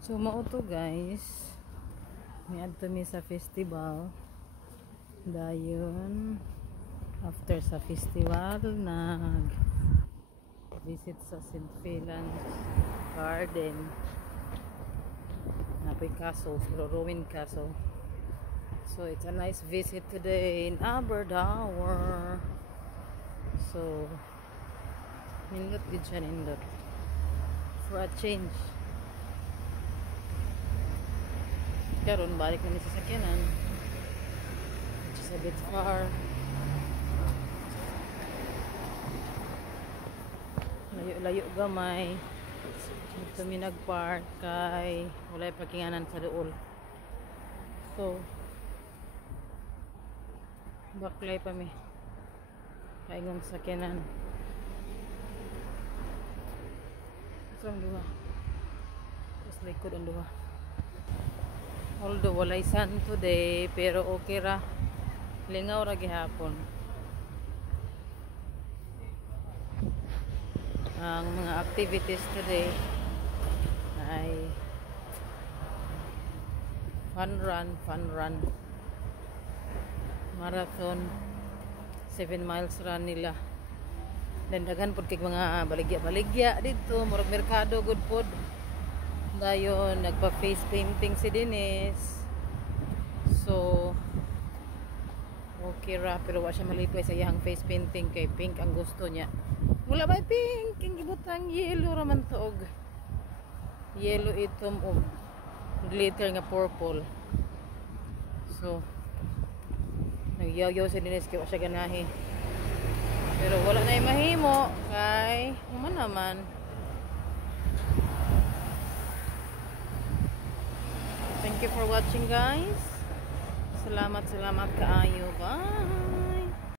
So mao to guys, miadto mi sa festival. Dayon after sa festival nag visit sa St. Philan's Garden. Napoy castle, pero ruin castle. So it's a nice visit today in Aberdour. So nindot gid siya, nindot for a change. Karon balik na ni sa sakyanan, which is a bit far. Layo gamay. Dito mi nagpark kay walay parkinganan sa duol. So baklay pa mi kaingong sakyanan. Isang duha, tapos likod ang duha. Although walay sun today, pero okay ra, lingaw ra gihapon. Ang mga activities today ay fun run marathon, 7 miles run nila. Then daghan pod kay mga baligya dito, murag merkado good pod. Dayon nagpa face painting si Dennis. So okay ra, pero wa siya malipay sa iyang face painting kay pink ang gusto niya. Wala ba pink, ang gibutang yellow raman to og yellow itom og glitter nga purple. So nagyaw-yaw si Dennis kay wa siya ganahi. Pero wala na mahimo kay human naman. Thank you for watching guys. Salamat kaayo. Bye.